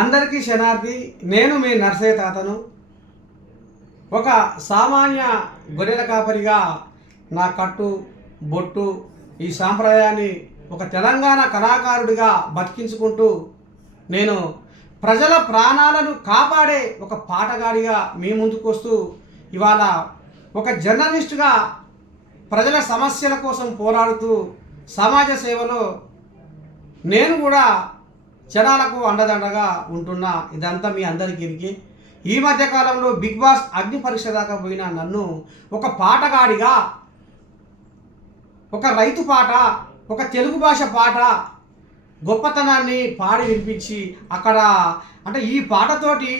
అందరికీ శనార్థి. నేను మీ నర్సయ్య తాతను. ఒక సామాన్య గొర్రెల కాపరిగా నా కట్టు బొట్టు ఈ సాంప్రదాయాన్ని ఒక తెలంగాణ కళాకారుడిగా బతికించుకుంటూ నేను ప్రజల ప్రాణాలను కాపాడే ఒక పాటగాడిగా మీ ముందుకు వస్తూ ఇవాళ ఒక జర్నలిస్టుగా ప్రజల సమస్యల కోసం పోరాడుతూ సమాజ సేవలో నేను కూడా జనాలకు అండదండగా ఉంటున్నా. ఇదంతా మీ అందరికీ ఈ మధ్యకాలంలో బిగ్ బాస్ అగ్ని పరీక్ష దాకా పోయిన నన్ను ఒక పాటగాడిగా ఒక రైతు పాట, ఒక తెలుగు భాష పాట గొప్పతనాన్ని పాడి వినిపించి అక్కడ అంటే ఈ పాటతోటి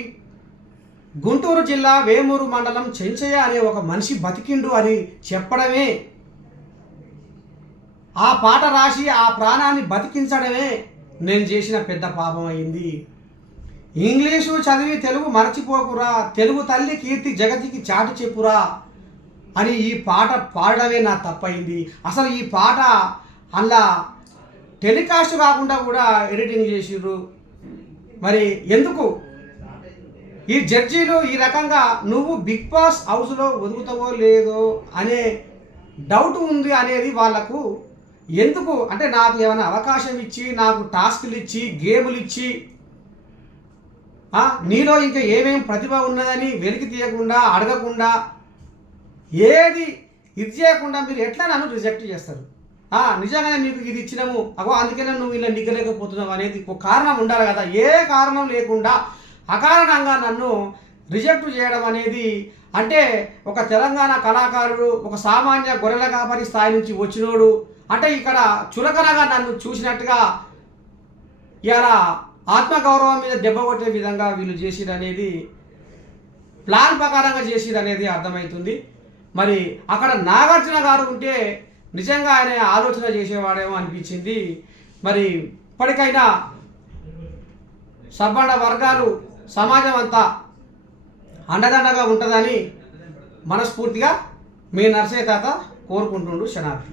గుంటూరు జిల్లా వేమూరు మండలం చెంచయ్య అనే ఒక మనిషి బతికిండు అని చెప్పడమే, ఆ పాట రాసి ఆ ప్రాణాన్ని బతికించడమే నేను చేసిన పెద్ద పాపం అయింది. ఇంగ్లీషు చదివి తెలుగు మరచిపోకురా, తెలుగు తల్లి కీర్తి జగతికి చాటి చెప్పురా అని ఈ పాట పాడడమే నా తప్పయింది. అసలు ఈ పాట అలా టెలికాస్ట్ కాకుండా కూడా ఎడిటింగ్ చేసిర్రు. మరి ఎందుకు ఈ జడ్జీలు ఈ రకంగా నువ్వు బిగ్ బాస్ హౌస్లో ఒదుగుతావో లేదో అనే డౌట్ ఉంది అనేది వాళ్ళకు ఎందుకు అంటే నాకు ఏమైనా అవకాశం ఇచ్చి, నాకు టాస్క్లు ఇచ్చి, గేములు ఇచ్చి, నీలో ఇంకా ఏమేం ప్రతిభ ఉన్నదని వెలికి తీయకుండా అడగకుండా ఏది ఇది చేయకుండా మీరు ఎట్లా నన్ను రిజెక్ట్ చేస్తారు? నిజంగానే మీకు ఇది ఇచ్చినాము అందుకనే నువ్వు ఇలా నిగ్గలేకపోతున్నావు అనేది ఒక కారణం ఉండాలి కదా. ఏ కారణం లేకుండా అకారణంగా నన్ను రిజెక్ట్ చేయడం అనేది అంటే ఒక తెలంగాణ కళాకారుడు, ఒక సామాన్య గొర్రెల కాపరి స్థాయి నుంచి వచ్చినోడు అంటే ఇక్కడ చులకనగా నన్ను చూసినట్టుగా ఇలా ఆత్మగౌరవం మీద దెబ్బ కొట్టే విధంగా వీళ్ళు చేసిరు అనేది ప్లాన్ ప్రకారంగా చేసిరు అనేది అర్థమవుతుంది. మరి అక్కడ నాగార్జున గారు ఉంటే నిజంగా ఆయన ఆలోచన చేసేవాడేమో అనిపించింది. మరి ఇప్పటికైనా సబ్బండ వర్గాలు సమాజం అంతా అండదండగా ఉంటుందని మనస్ఫూర్తిగా మీ నర్సయ్య తాత కోరుకుంటుండు. శనార్థి.